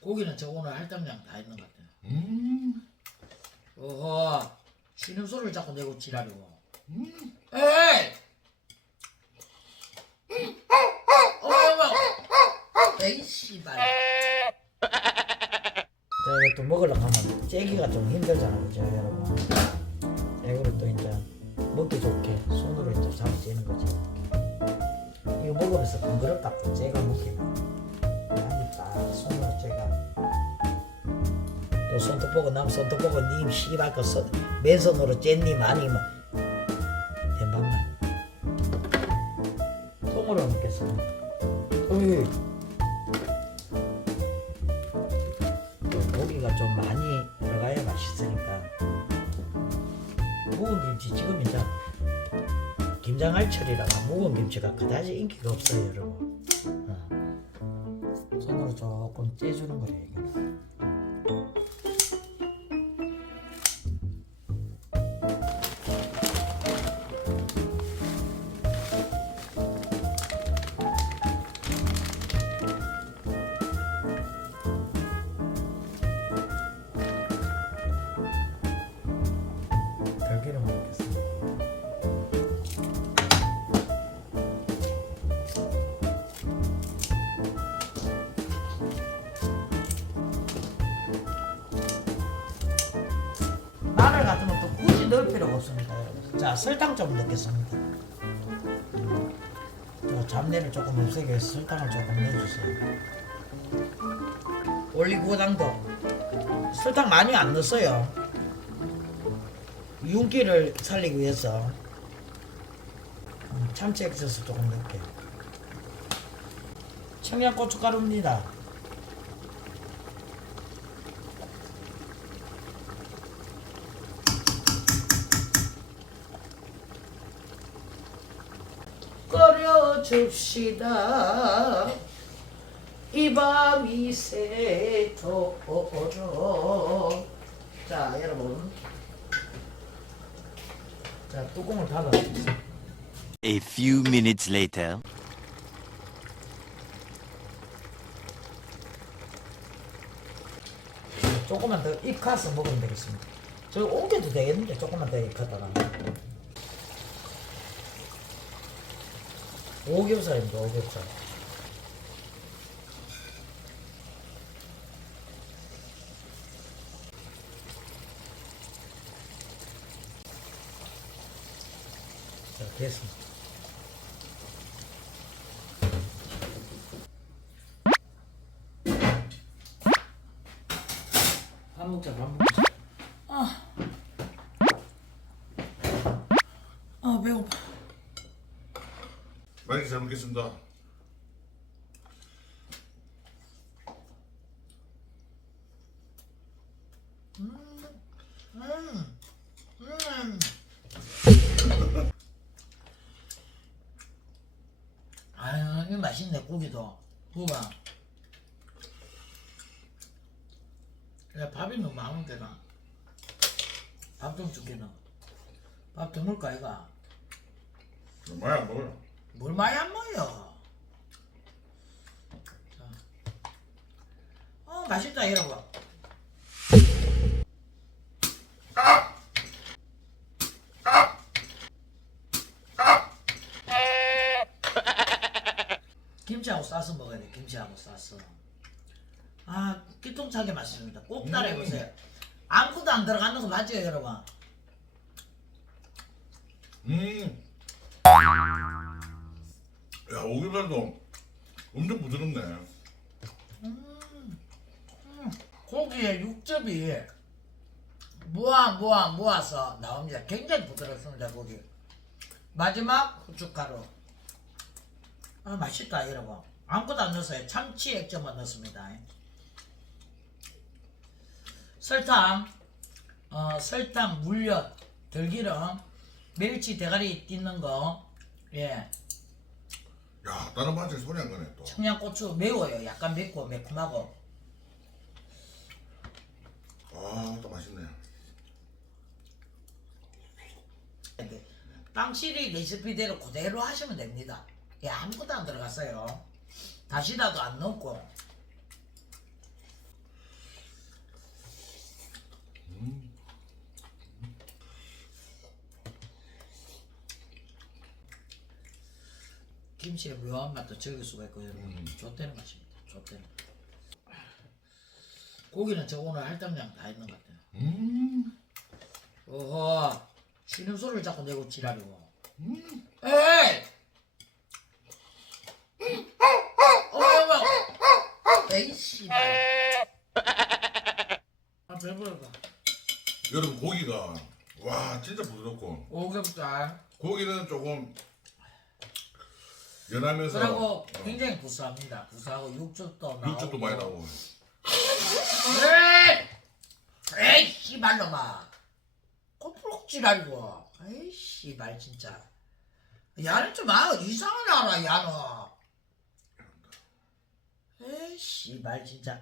고기는 저 오늘 할당량 다 있는 것 같아요. 음. 어허, 쉬는 소리를 자꾸 내고 지랄이고. 음. 에이! 어머, 에이, 씨발. 자, 이거 또 먹으려고 하면 째기가 좀 힘들잖아, 그죠, 여러분? 이거를 또 이제 먹기 좋게 손으로 이제 잡아 째는 거지. 이거 먹으면서 번거롭다, 손톱 보고 남 손톱 보고 님 씨발 그 손, 맨손으로 쨌님 아니면 대박만 통으로 먹겠어. 어이. 또 고기가 좀 많이 들어가야 맛있으니까. 묵은 김치 지금 이제 김장할철이라가 묵은 김치가 그다지 인기가 없어요 여러분. 어. 손으로 조금 째주는 거예요 이게 들기름 먹겠습니다. 마늘 같은 것도 굳이 넣을 필요가 없습니다. 자, 설탕 좀 넣겠습니다. 자, 잡내를 조금 없애기 위해서 설탕을 조금 넣어주세요. 올리고당도 설탕 많이 안 넣었어요. 윤기를 살리기 위해서 음, 참치 액젓을 조금 넣을게요. 청양고춧가루입니다. 끓여줍시다. 이 밤이 새도록. 자, 여러분. 자, 뚜껑을 닫아주세요. A few minutes later. 조금만 더 익혀서 먹으면 되겠습니다. 저 옮겨도 되겠는데 조금만 더 익혔다가. 오겹살입니다. 오겹살. 자, 됐습니다. 밥 먹자, 밥 먹자. 아, 아 배고파. 맛있게 잘 먹겠습니다. 음, 음. 아유, 이거 맛있네, 고기도. 구가. 야, 밥이 너무 많은 게나. 밥 좀 줄게나. 밥 더 먹을까, 이가? 안 먹어요. 뭘 많이 안 먹어요. 자. 어, 맛있다, 이러고. 김치하고 싸서 먹어야 돼, 김치하고 싸서. 아, 기통차게 맛있습니다. 꼭 따라해보세요. 아무것도 안 들어가는 거 맞죠, 여러분? 음. 야 오겹살도 엄청 부드럽네. 고기의 육즙이 모아 모아 모아서 나옵니다. 굉장히 부드럽습니다 고기. 마지막 후춧가루. 아 맛있다 여러분. 아무것도 안 넣었어요. 참치 액젓만 넣습니다. 설탕, 어, 설탕, 물엿, 들기름, 멸치 대가리 찢는 거, 예, 야 다른 반찬 손이 안 가네 또. 청양고추 매워요. 약간 맵고 매콤하고. 아또 맛있네. 빵실이 레시피대로 그대로 하시면 됩니다. 예, 아무것도 안 들어갔어요. 다시다도 안 넣고. 김치의 묘한 맛도 즐길 수가 있고 여러분. 음. 좋다는 맛입니다. 좋다는 고기는 저 오늘 할당량 다 있는 것 같아요. 음. 어허. 쉬는 소리를 자꾸 내고 지랄이고. 음. 에이! 에이 씨발. 아 배부르다. 여러분 고기가 와 진짜 부드럽고 오겹살. 고기는 조금 연하면서 그리고 굉장히 구수합니다. 구수하고 육즙도 나오고. 육즙도 많이 나오고 에이! 에이 씨발놈아. 코프록질 알고. 에이 씨발 진짜. 야는 좀 아, 이상하게 알아 야는. 씨발 진짜.